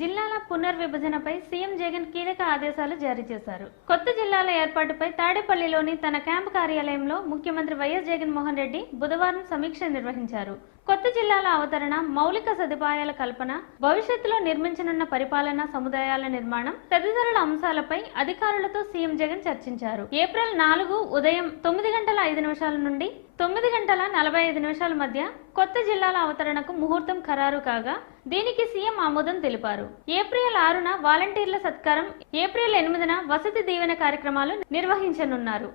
జిల్లాల పునర్విభజనపై సీఎం జగన్ కీలక ఆదేశాలు జారీ చేశారు. కొత్త జిల్లాల ఏర్పాటుపై తాడేపల్లిలోని తన క్యాంపు కార్యాలయంలో ముఖ్యమంత్రి వైఎస్ జగన్మోహన్ రెడ్డి బుధవారం సమీక్ష నిర్వహించారు. కొత్త జిల్లాల అవతరణ మౌలిక సదుపాయాల కల్పన భవిష్యత్తులో నిర్మించనున్న పరిపాలనా సముదాయాల నిర్మాణం తదితరుల అంశాలపై అధికారులతో సీఎం జగన్ చర్చించారు. ఏప్రిల్ నాలుగు ఉదయం తొమ్మిది గంటల ఐదు నిమిషాల నుండి తొమ్మిది గంటల నలభై ఐదు నిమిషాల మధ్య కొత్త జిల్లాల అవతరణకు ముహూర్తం ఖరారు కాగా దీనికి సీఎం ఆమోదం తెలిపారు. ఏప్రిల్ ఆరున వాలంటీర్ల సత్కారం ఏప్రిల్ ఎనిమిదిన వసతి దీవెన కార్యక్రమాలు నిర్వహించనున్నారు.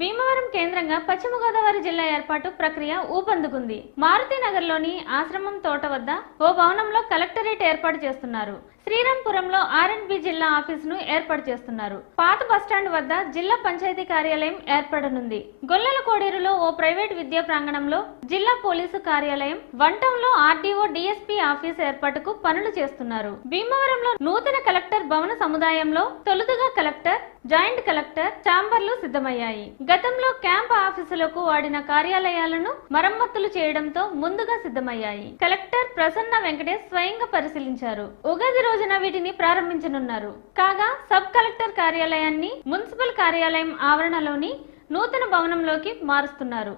భీమవరం కేంద్రంగా పశ్చిమ గోదావరి జిల్లా ఏర్పాటు ప్రక్రియ ఊపందుకుంది. మారుతినగర్లోని ఆశ్రమం తోట వద్ద ఓ భవనంలో కలెక్టరేట్ ఏర్పాటు చేస్తున్నారు. శ్రీరాంపురంలో ఆర్ఎన్బి జిల్లా ఆఫీసును ఏర్పాటు చేస్తున్నారు. పాత బస్టాండ్ వద్ద జిల్లా పంచాయతీ కార్యాలయం ఏర్పడనుంది. గొల్లల కోడేరులో ఓ ప్రైవేట్ విద్యా ప్రాంగణంలో జిల్లా పోలీసు కార్యాలయం వంటంలో ఆర్డీఓ డిఎస్పీ ఆఫీస్ ఏర్పాటుకు పనులు చేస్తున్నారు. భీమవరంలో నూతన కలెక్టర్ భవన సముదాయంలో తొలుదుగా కలెక్టర్ జాయింట్ కలెక్టర్ ఛాంబర్లు సిద్ధమయ్యాయి. గతంలో క్యాంప్ ఆఫీసులకు వాడిన కార్యాలయాలను మరమ్మతులు చేయడంతో ముందుగా సిద్ధమయ్యాయి. కలెక్టర్ ప్రసన్న వెంకటేష్ స్వయంగా పరిశీలించారు. ఉగాది రోజున వీటిని ప్రారంభించనున్నారు. కాగా సబ్ కలెక్టర్ కార్యాలయాన్ని మున్సిపల్ కార్యాలయం ఆవరణలోని నూతన భవనంలోకి మారుస్తున్నారు.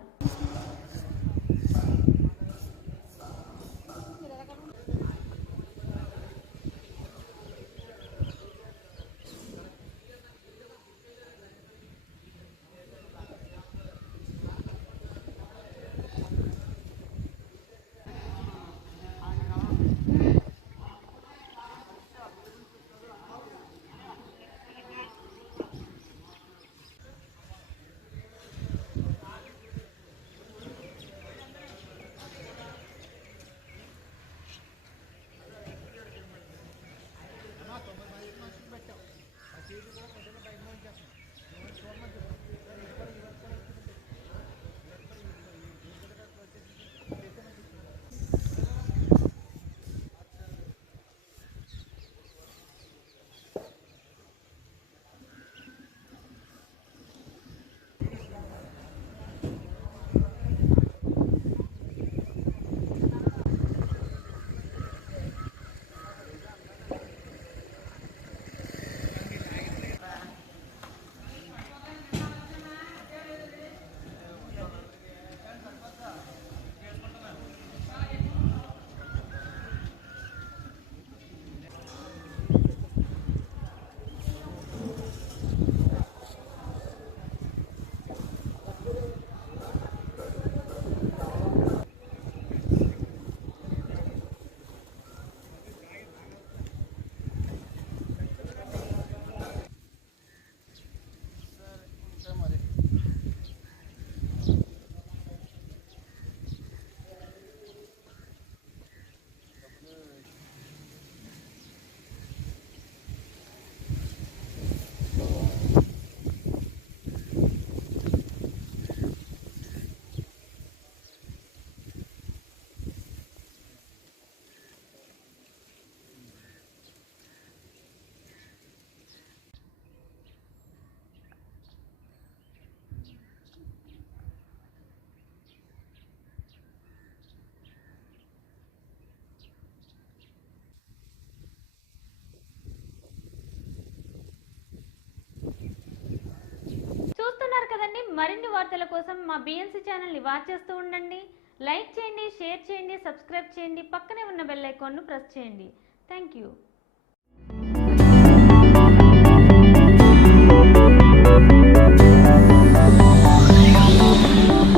మరిన్ని వార్తల కోసం మా బిఎన్సీ ఛానల్ని వాచ్ చేస్తూ ఉండండి. లైక్ చేయండి షేర్ చేయండి సబ్స్క్రైబ్ చేయండి. పక్కనే ఉన్న బెల్ ఐకాన్ను ప్రెస్ చేయండి. Thank you.